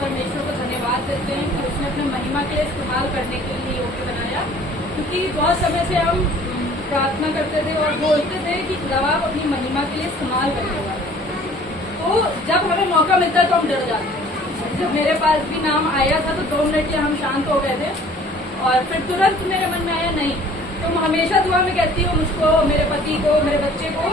परमेश्वर को धन्यवाद देते हैं कि उसने अपने महिमा के लिए इस्तेमाल करने के लिए योग्य बनाया। क्योंकि बहुत समय से हम प्रार्थना करते थे और बोलते थे कि खुदा अपनी महिमा के लिए इस्तेमाल करने वाला, तो जब हमें मौका मिलता है तो हम डर जाते हैं। जब मेरे पास भी नाम आया था तो 2 मिनट के हम शांत हो गए थे और फिर तुरंत मेरे मन में आया, नहीं, तुम हमेशा दुआ में कहती हो मुझको, मेरे पति को, मेरे बच्चे को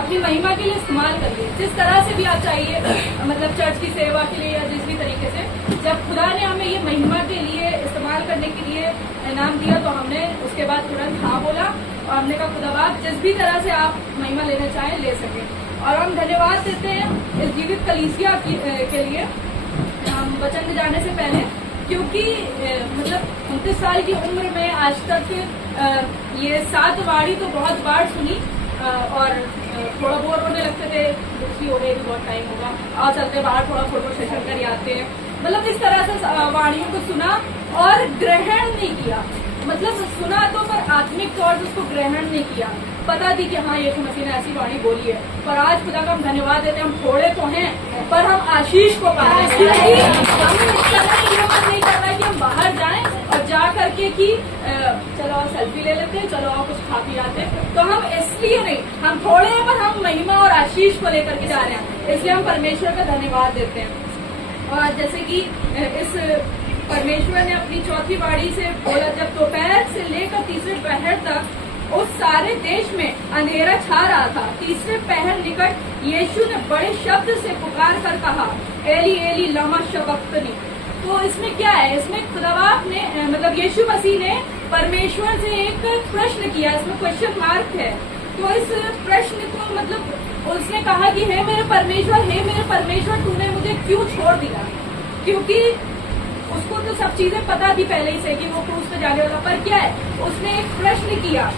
अपनी महिमा के लिए इस्तेमाल करिए, जिस तरह से भी आप चाहिए, मतलब चर्च की सेवा के लिए या जिस भी तरीके से। जब खुदा ने हमें ये महिमा के लिए इस्तेमाल करने के लिए इनाम दिया तो हमने उसके बाद तुरंत हाँ बोला और हमने कहा खुदाबाद जिस भी तरह से आप महिमा लेना चाहें ले सके। और हम धन्यवाद देते हैं इस जीवित कलीसिया के लिए हम वचन में जाने से पहले, क्योंकि मतलब 29 साल की उम्र में आज तक ये 7 वाणी तो बहुत बार सुनी और थोड़ा बोर होने लगते थे, दुखी हो गए, बहुत टाइम होगा और चलते बाहर थोड़ा फोटो सेशन कर आते हैं, मतलब इस तरह से वाणियों को सुना और ग्रहण नहीं किया। मतलब सुना तो पर आत्मिक तौर से उसको ग्रहण नहीं किया। पता थी कि हाँ यीशु मसीह ने ऐसी वाणी बोली है, पर आज खुदा का हम धन्यवाद देते हैं, हम थोड़े तो हैं पर हम आशीष को पा रहे हैं। क्योंकि हम इस तरह की हिम्मत नहीं कर रहे कि हम बाहर जाएं और जा करके कि चलो और सेल्फी ले लेते हैं, चलो और कुछ खा पी आते हैं, तो हम इसलिए नहीं, हम थोड़े हैं पर हम महिमा और आशीष को लेकर के जा रहे हैं, इसलिए हम परमेश्वर का धन्यवाद देते हैं। और जैसे कि इस परमेश्वर ने अपनी चौथी वाणी से बोला, जब दोपहर से लेकर तीसरे पहर तक उस सारे देश में अंधेरा छा रहा था, तीसरे पहर निकट यीशु ने बड़े शब्द से पुकार कर कहा, एली एली लमा शबक्तनी। तो इसमें क्या है, इसमें खुदावंद ने मतलब यीशु मसीह ने परमेश्वर से एक प्रश्न किया, इसमें क्वेश्चन मार्क है। तो इस प्रश्न को मतलब उसने कहा कि हे मेरे परमेश्वर तूने मुझे क्यों छोड़ दिया। क्योंकि उसको तो सब चीजें पता थी पहले ही से कि वो क्रूस पे जाने वाला, पर क्या है उसने एक प्रश्न किया,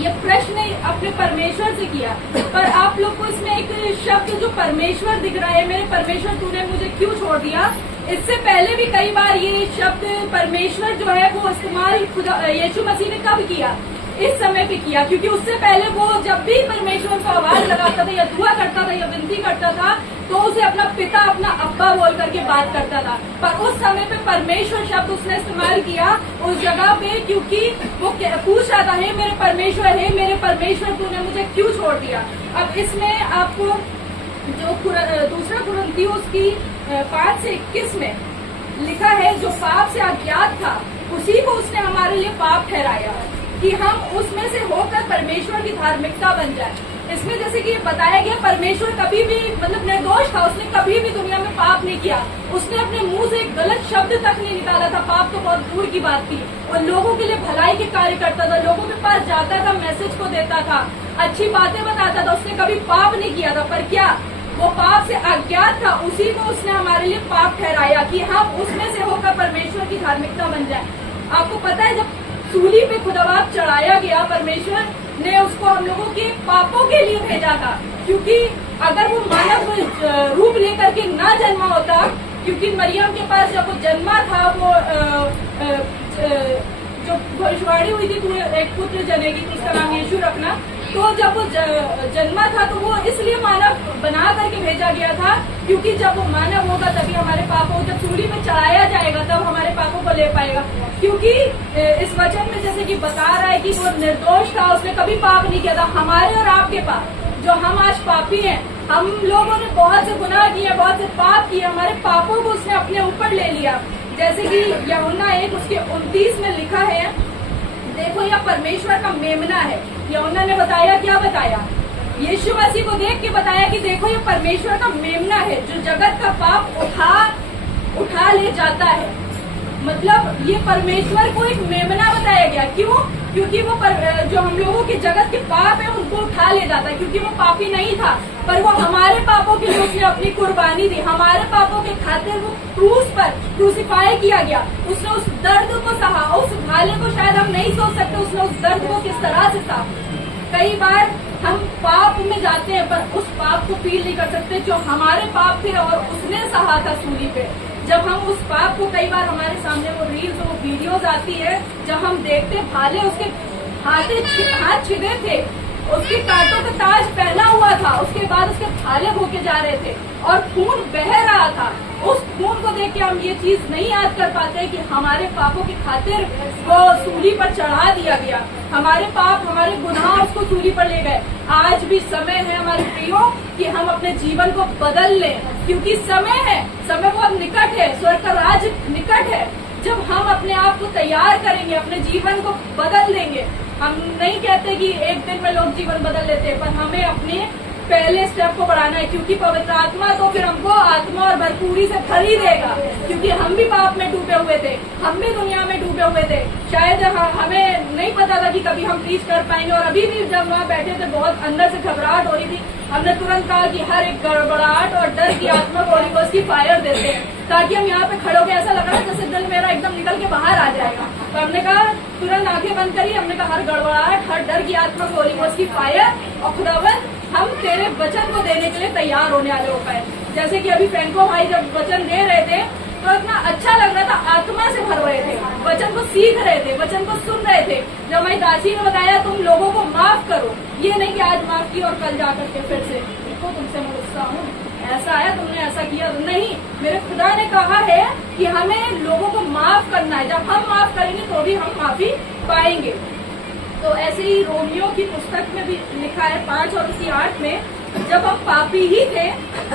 ये प्रश्न अपने परमेश्वर से किया। पर आप लोग को इसमें एक शब्द जो परमेश्वर दिख रहा है, मेरे परमेश्वर तूने मुझे क्यों छोड़ दिया, इससे पहले भी कई बार ये शब्द परमेश्वर जो है वो इस्तेमाल यीशु मसीह ने कब किया, इस समय पे किया। क्योंकि उससे पहले वो जब भी परमेश्वर को आवाज लगाता था या दुआ करता था या विनती करता था तो उसे अपना पिता, अपना अब्बा बोल करके बात करता था। पर उस समय पे परमेश्वर शब्द उसने इस्तेमाल किया उस जगह पे, क्योंकि वो पूछ रहा था, हे मेरे परमेश्वर तूने मुझे क्यों छोड़ दिया। अब इसमें आपको जो दूसरा कुरिन्थियों की 5 से 21 में लिखा है, जो पाप से अज्ञात था उसी को उसने हमारे लिए पाप ठहराया कि हम उसमें से होकर परमेश्वर की धार्मिकता बन जाए। इसमें जैसे कि ये बताया गया, परमेश्वर कभी भी मतलब निर्दोष था, उसने कभी भी दुनिया में पाप नहीं किया, उसने अपने मुंह से एक गलत शब्द तक नहीं निकाला था, पाप तो बहुत दूर की बात थी। और लोगों के लिए भलाई के कार्य करता था, लोगों के पास जाता था, मैसेज को देता था, अच्छी बातें बताता था, उसने कभी पाप नहीं किया था। पर क्या वो पाप से अज्ञात था, उसी को उसने हमारे लिए पाप ठहराया कि हम उसमें से होकर परमेश्वर की धार्मिकता बन जाए। आपको पता है जब सूली पे खुदावंद चढ़ाया गया, परमेश्वर ने उसको हम लोगों के पापों के लिए भेजा था। क्योंकि अगर वो मानव रूप लेकर के ना जन्मा होता, क्योंकि मरियम के पास जब वो जन्मा था, वो जो भविष्यवाणी हुई थी तू एक पुत्र जनेगी तो उसका नाम यीशु रखना, तो जब वो जन्मा था तो वो इसलिए मानव बना करके भेजा गया था, क्योंकि जब वो मानव होगा तभी हमारे पापों, जब सूली में चढ़ाया जाएगा तब हमारे पापों को ले पाएगा। क्योंकि इस वचन में जैसे कि बता रहा है कि वो निर्दोष था, उसने कभी पाप नहीं किया था। हमारे और आपके पाप जो हम आज पापी हैं, हम लोगों ने बहुत से गुनाह किए, बहुत से पाप किए, हमारे पापों को उसने अपने ऊपर ले लिया। जैसे कि यूहन्ना 1 उसके 29 में लिखा है, देखो यह परमेश्वर का मेमना है। यूहन्ना ने बताया, क्या बताया, यीशु मसीह को देख के बताया कि देखो ये परमेश्वर का मेमना है जो जगत का पाप उठा ले जाता है। मतलब ये परमेश्वर को एक मेमना बताया गया। क्यों? क्योंकि वो जो हम लोगों के जगत के पाप है उनको उठा ले जाता है। क्योंकि वो पापी नहीं था, पर वो हमारे पापों के लिए उसने अपनी कुर्बानी दी, हमारे पापों के खातिर वो क्रूस पर क्रूसीफाई किया गया। उसने उस दर्द को सहा, उस भाले को शायद हम नहीं सोच सकते उसने उस दर्द को किस तरह से सहा। कई बार हम पाप में जाते हैं पर उस पाप को फील नहीं कर सकते जो हमारे पाप थे और उसने सहा था सूली पे। जब हम उस पाप को, कई बार हमारे सामने वो रील्स, वो वीडियोस आती है, जब हम देखते भाले उसके हाथ छिदे थे, उसके कांटों का ताज पहना हुआ था, उसके बाद उसके भाले होके जा रहे थे और खून बह रहा था। उस खून को देख के हम ये चीज नहीं याद कर पाते कि हमारे पापों की खातिर वो सूली पर चढ़ा दिया गया, हमारे पाप हमारे गुनाह उसको सूली पर ले गए। आज भी समय है हमारे प्रियो कि हम अपने जीवन को बदल लें, क्योंकि समय बहुत निकट है, स्वर्ग का राज निकट है। जब हम अपने आप को तैयार करेंगे, अपने जीवन को बदल लेंगे, हम नहीं कहते कि एक दिन में लोग जीवन बदल लेते हैं, पर हमें अपने पहले स्टेप को बढ़ाना है, क्योंकि पवित्र आत्मा तो फिर हमको आत्मा और भरपूरी से भर ही देगा, क्योंकि हम भी पाप में डूबे हुए थे, हम भी दुनिया में डूबे हुए थे। शायद हमें नहीं पता था कि कभी हम प्रीच कर पाएंगे, और अभी भी जब वहाँ बैठे थे बहुत अंदर से घबराहट हो रही थी। हमने तुरंत कहा कि हर एक गड़बड़ाहट और डर की आत्मा को होली गोस्ट की फायर देते हैं, ताकि हम यहाँ पे खड़े होकर ऐसा लग रहा है जैसे दिल मेरा एकदम निकल के बाहर आ जाएगा। तो हमने कहा तुरंत आंखें बंद करी, हमने कहा हर गड़बड़ाहट हर डर की आत्मा को होली गोस्ट की फायर, और खुदावन हम तेरे वचन को देने के लिए तैयार होने वाले हो पाए। जैसे कि अभी फ्रैंको भाई जब वचन दे रहे थे तो इतना अच्छा लग रहा था, आत्मा से भर रहे थे, वचन को सीख रहे थे, वचन को सुन रहे थे। जब हमारी दासी ने बताया तुम लोगों को माफ करो, ये नहीं कि आज माफ किया और कल जाकर के फिर से देखो तुमसे मैं गुस्सा हूँ, ऐसा आया तुमने ऐसा किया, नहीं। मेरे खुदा ने कहा है कि हमें लोगों को माफ करना है, जब हम माफ करेंगे तो भी हम माफी पाएंगे। तो ऐसे ही रोमियो की पुस्तक में भी लिखा है 5 और 8 में, जब हम पापी ही थे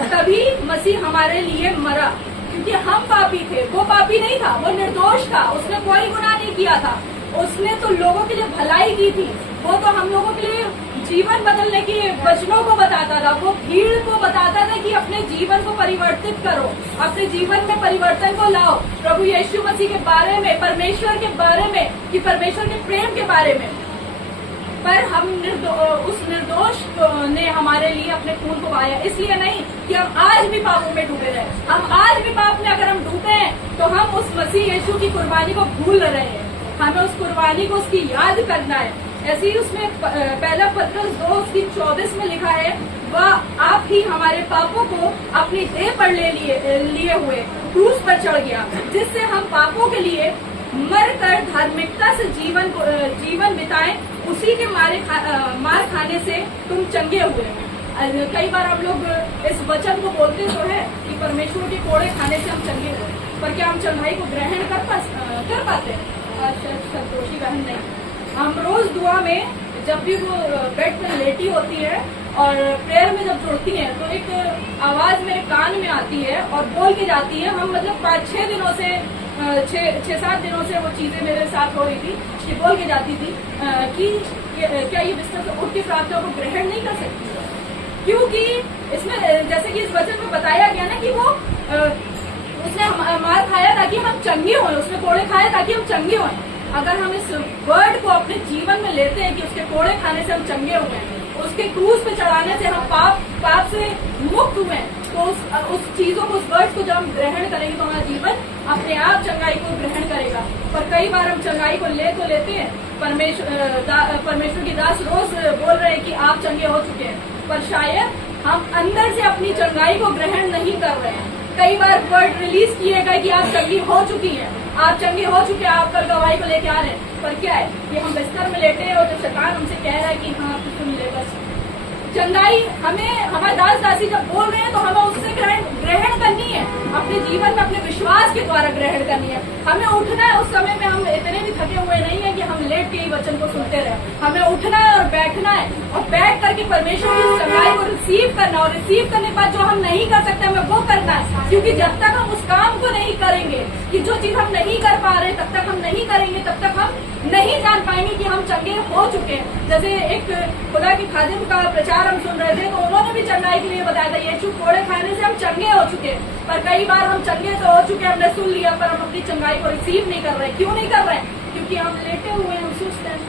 तभी मसीह हमारे लिए मरा, क्योंकि हम पापी थे, वो पापी नहीं था, वो निर्दोष था, उसने कोई गुनाह नहीं किया था, उसने तो लोगों के लिए भलाई की थी, वो तो हम लोगों के लिए जीवन बदलने की वचनों को बताता था, वो भीड़ को बताता था कि अपने जीवन को परिवर्तित करो, अपने जीवन में परिवर्तन को लाओ, प्रभु यीशु मसीह के बारे में, परमेश्वर के बारे में, कि परमेश्वर के प्रेम के बारे में। पर हम उस निर्दोष ने हमारे लिए अपने खून को बहाया, इसलिए नहीं कि हम आज भी पापों में डूबे रहे। हम आज भी पाप में अगर हम डूबे हैं तो हम उस मसीह यीशु की कुर्बानी को भूल रहे हैं, हमें उस कुर्बानी को उसकी याद करना है। ऐसे ही उसमें पहला पत्रस 2:24 में लिखा है, वह आप ही हमारे पापों को अपनी देह पर लिए हुए क्रूस पर चढ़ गया, जिससे हम पापों के लिए मरकर धार्मिकता से जीवन बिताएं, उसी के मार खाने से तुम चंगे हुए। कई बार हम लोग इस वचन को बोलते तो है कि परमेश्वर के कोड़े खाने से हम चंगे हुए, पर क्या हम चंगाई को ग्रहण कर पाते हैं? संतोषी बहन नहीं। हम रोज दुआ में जब भी वो बेड पर लेटी होती है और प्रेयर में जब जुड़ती है तो एक आवाज मेरे कान में आती है और बोल के जाती है। हम मतलब 5-6 दिनों से 6-7 दिनों से वो चीजें मेरे साथ हो रही थी, ये बोल के जाती थी कि क्या ये बिस्तर से उठ के प्रार्थना को ग्रहण नहीं कर सकती, क्योंकि इसमें जैसे कि इस वचन में बताया गया ना कि वो उसने मार खाया ताकि हम चंगे हों, उसने कोड़े खाए ताकि हम चंगे हों। अगर हम इस वर्ड को अपने जीवन में लेते हैं कि उसके कोड़े खाने से हम चंगे हुए, उसके क्रूस पे चढ़ाने से हम पाप से मुक्त हुए, तो उस चीजों को, उस वर्ड को जब हम ग्रहण करेंगे तो हमारा जीवन अपने आप चंगाई को ग्रहण करेगा। पर कई बार हम चंगाई को ले तो लेते हैं, परमेश्वर की दास रोज बोल रहे हैं कि आप चंगे हो चुके हैं, पर शायद हम अंदर से अपनी चंगाई को ग्रहण नहीं कर रहे हैं। कई बार वर्ड रिलीज किए गए कि आप चंगी हो चुकी हैं, आप चंगे हो चुके हैं, आप कल गवाही को लेके आ रहे हैं, पर क्या है कि हम बिस्तर में लेटे हैं और जब शैतान हमसे कह रहा है कि हाँ आपको सुन ले, बस चंगाई हमें, हमारे दास दासी जब बोल रहे हैं तो हमें उससे ग्रहण करनी है, अपने जीवन में अपने विश्वास के द्वारा ग्रहण करनी है। हमें उठना है, उस समय में हम इतने भी थके हुए नहीं है कि हम लेट के ही वचन को सुनते रहे। हमें उठना है और बैठना है, और बैठ करके परमेश्वर की चंगाई को रिसीव करना, और रिसीव करने के बाद जो हम नहीं कर सकते हमें वो करना है, क्योंकि जब तक हम उस काम को नहीं करेंगे कि जो चीज हम नहीं कर पा रहे, तब तक हम नहीं करेंगे, तब तक हम नहीं जान पाएंगे कि हम चंगे हो चुके हैं। जैसे एक खुदा की खादिम का प्रचार हम सुन रहे थे तो उन्होंने भी चंगाई के लिए बताया था, यीशु कोड़े खाने से हम चंगे हो चुके हैं। पर कई बार हम चंगे तो हो चुके हैं, हमने सुन लिया, पर हम अपनी चंगाई को रिसीव नहीं कर रहे। क्यों नहीं कर रहे? क्योंकि हम लेटे हुए हैं, हम सुस्त हैं,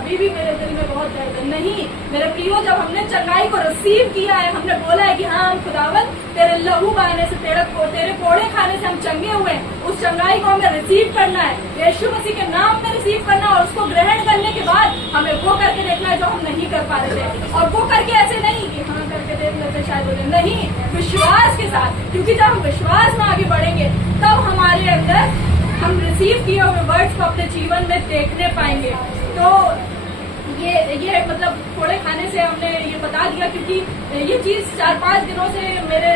अभी भी मेरे दिल में बहुत दर्द है। नहीं मेरे प्रियो, जब हमने चंगाई को रिसीव किया है, हमने बोला है कि हाँ हम खुदावन तेरे लहू बहाने से, तेरे कोड़े खाने से हम चंगे हुए हैं, उस चंगाई को हमें रिसीव करना है, यीशु मसीह के नाम में रिसीव करना, और उसको ग्रहण करने के बाद हमें वो करके देखना है जो हम नहीं कर पा रहे थे। और वो करके ऐसे नहीं कि हाँ करके देख लेते शायद हो जाए, नहीं, विश्वास के साथ, क्योंकि जब हम विश्वास में आगे बढ़ेंगे तब हमारे अंदर हम रिसीव किए हुए वर्ड्स को अपने जीवन में देखने पाएंगे। तो ये मतलब कोड़े खाने से हमने ये बता दिया, क्योंकि ये चीज 4-5 दिनों से मेरे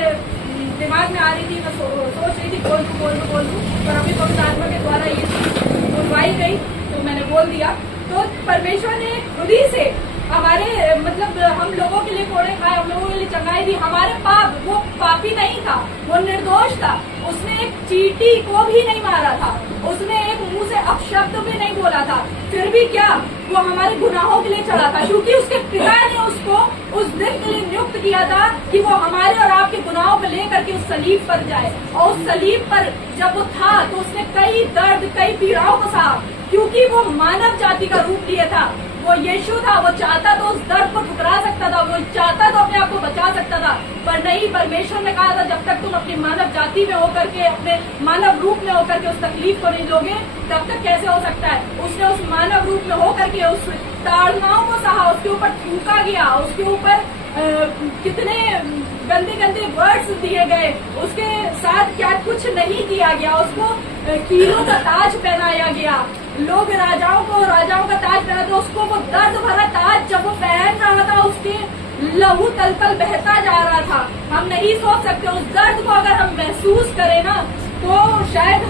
दिमाग में आ रही थी, मैं सोच रही थी बोल दूं, पर अभी पवित्र आत्मा के द्वारा ये चीज बोलवाई गई तो मैंने बोल दिया। तो परमेश्वर ने खुद ही से हमारे मतलब हम लोगों के लिए कोड़े खाए, हम लोगों के लिए चंगाई दी। हमारे पाप, वो पापी नहीं था, वो निर्दोष था। उसने एक चींटी को भी नहीं मारा था, उसने एक मुंह से अपशब्द भी नहीं बोला था। फिर भी क्या, वो हमारे गुनाहों के लिए चढ़ा था, क्योंकि उसके पिता ने उसको उस दिन के लिए नियुक्त किया था कि वो हमारे और आपके गुनाहों को लेकर के उस सलीब पर जाए। और उस सलीब पर जब वो था तो उसने कई दर्द, कई पीड़ाओं को सहा, क्योंकि वो मानव जाति का रूप लिए था। वो यीशु था, वो चाहता तो उस दर्द को ठुकरा सकता था, वो चाहता तो अपने आप को बचा सकता था, पर नहीं। परमेश्वर ने कहा था जब तक तुम अपनी मानव जाति में होकर के, अपने मानव रूप में होकर के उस तकलीफ को नहीं लोगे, तब तक कैसे हो सकता है। उसने उस मानव रूप में होकर के उस ताड़नाओं को सहा, उसके ऊपर थूका गया, उसके ऊपर कितने गंदे गंदे वर्ड्स दिए गए, उसके साथ क्या कुछ नहीं किया गया। उसको कीलों का ताज पहनाया गया, लोग राजाओं का ताज पहना था, उसको वो दर्द भरा ताज जब वो पहन रहा था, उसके लहू तलतल बहता जा रहा था। हम नहीं सोच सकते, उस दर्द को अगर हम महसूस करें ना, तो शायद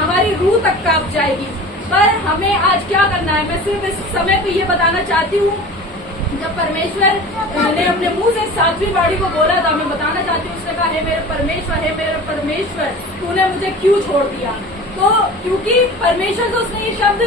हमारी रूह तक कांप जाएगी। पर हमें आज क्या करना है, मैं सिर्फ इस समय पे ये बताना चाहती हूँ। जब परमेश्वर ने अपने मुंह से सातवीं बाड़ी को बोला था, मैं बताना चाहती हूँ, उसने कहा, हे मेरे परमेश्वर, तूने मुझे क्यों छोड़ दिया। तो क्योंकि परमेश्वर से उसने ये शब्द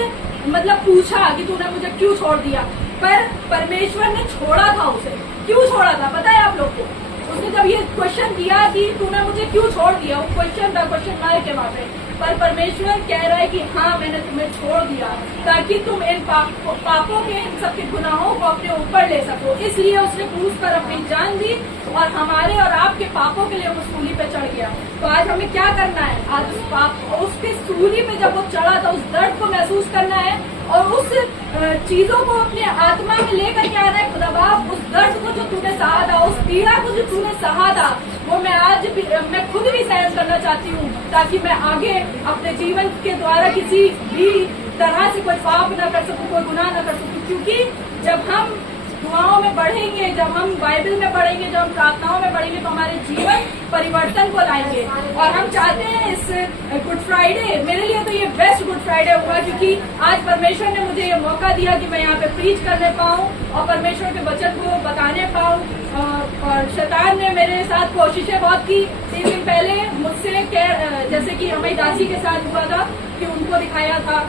मतलब पूछा कि तूने मुझे क्यों छोड़ दिया, पर परमेश्वर ने छोड़ा था उसे। क्यों छोड़ा था पता है आप लोग को? उसने जब ये क्वेश्चन किया कि तूने मुझे क्यों छोड़ दिया, वो क्वेश्चन मार्क के वहां पे, पर परमेश्वर कह रहा है कि हाँ, मैंने तुम्हें छोड़ दिया ताकि तुम इन पापों के, इन सबके गुनाहों को अपने ऊपर ले सको। इसलिए उसने क्रूस पर अपनी जान दी और हमारे और आपके पापों के लिए वो सूली पे चढ़ गया। तो आज हमें क्या करना है? आज उसके सूली पे जब वो चढ़ा था, उस दर्द को महसूस करना है और उस चीजों को अपने आत्मा में लेकर के आना है। खुदा बाप, उस दर्द को जो तूने सहा था, उस पीड़ा को जो तूने सहा था, वो मैं खुद भी सहन करना चाहती हूँ, ताकि मैं आगे अपने जीवन के द्वारा किसी भी तरह से कोई पाप न कर सकूं, कोई गुनाह न कर सकूं। क्योंकि जब हम दुआओं में बढ़ेंगे, जब हम बाइबल में बढ़ेंगे, जब हम प्रार्थनाओं में बढ़ेंगे, तो हमारे जीवन परिवर्तन को लाएंगे। और हम चाहते हैं इस गुड फ्राइडे, मेरे लिए तो ये बेस्ट गुड फ्राइडे हुआ, क्योंकि आज परमेश्वर ने मुझे ये मौका दिया कि मैं यहाँ पे प्रीच करने पाऊँ और परमेश्वर के वचन को बताने पाऊँ। और शैतान ने मेरे साथ कोशिशें बहुत की। 3 दिन पहले मुझसे जैसे कि हमारी दासी के साथ हुआ था कि उनको दिखाया था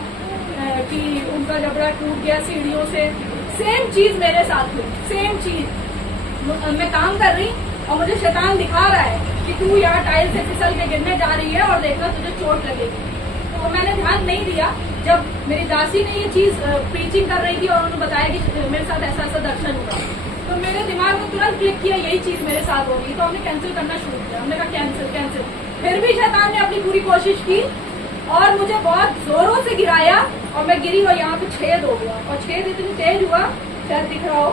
कि उनका जबड़ा टूट गया सीढ़ियों से। सेम चीज मेरे साथ हुई, सेम चीज। मैं काम कर रही और मुझे शैतान दिखा रहा है कि तू यहाँ टाइल से फिसल के गिरने जा रही है और देखना तुझे चोट लगेगी। तो मैंने ध्यान नहीं दिया। जब मेरी दासी ने ये चीज प्रीचिंग कर रही थी और उन्होंने बताया कि मेरे साथ ऐसा ऐसा दर्शन हुआ, तो मेरे दिमाग में तुरंत क्लिक किया यही चीज मेरे साथ हो रही। तो हमने कैंसिल करना शुरू किया। हमने कहा कैंसिल। फिर भी शैतान ने अपनी पूरी कोशिश की और मुझे बहुत जोरों से गिराया और मैं गिरी और यहाँ पे छेद हो गया। और छेद इतनी तेज हुआ, शायद दिख रहा हो,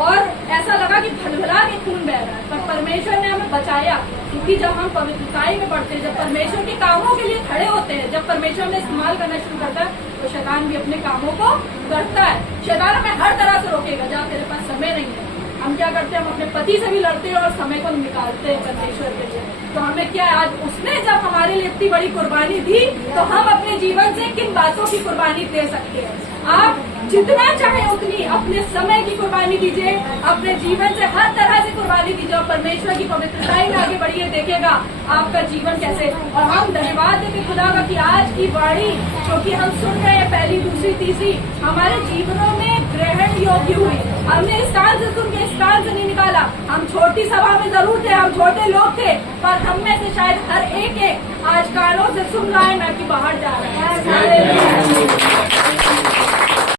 और ऐसा लगा कि भलभला के खून बह रहा है। पर परमेश्वर ने हमें बचाया, क्योंकि जब हम पवित्रताई में बढ़ते हैं, जब परमेश्वर के कामों के लिए खड़े होते हैं, जब परमेश्वर ने इस्तेमाल करना शुरू करता है, तो शैतान भी अपने कामों को करता है। शैतान हमें हर तरह से रोकेगा, जहाँ तेरे पास समय नहीं है। हम क्या करते हैं? हम अपने पति से भी लड़ते हैं और समय को निकालते हैं परमेश्वर के लिए। तो हमें क्या है, आज उसने जब हमारे लिए इतनी बड़ी कुर्बानी दी, तो हम अपने जीवन से किन बातों की कुर्बानी दे सकते हैं? आप जितना चाहे उतनी अपने समय की कुर्बानी दीजिए, अपने जीवन से हर तरह से कुर्बानी दीजिए और परमेश्वर की पवित्रताई में आगे बढ़िए। देखेगा आपका जीवन कैसे। और हम धन्यवाद देते खुदा का कि आज की वाणी जो कि हम सुन रहे हैं, पहली, दूसरी, तीसरी, हमारे जीवनों में ग्रहण योग्य हुई। हमने इस स्थान से सुन के इस स्थान से नहीं निकाला। हम छोटी सभा में जरूर थे, हम छोटे लोग थे, पर हम में से शायद हर एक आज कानों से सुन रहा है, ना कि बाहर जा रहा है।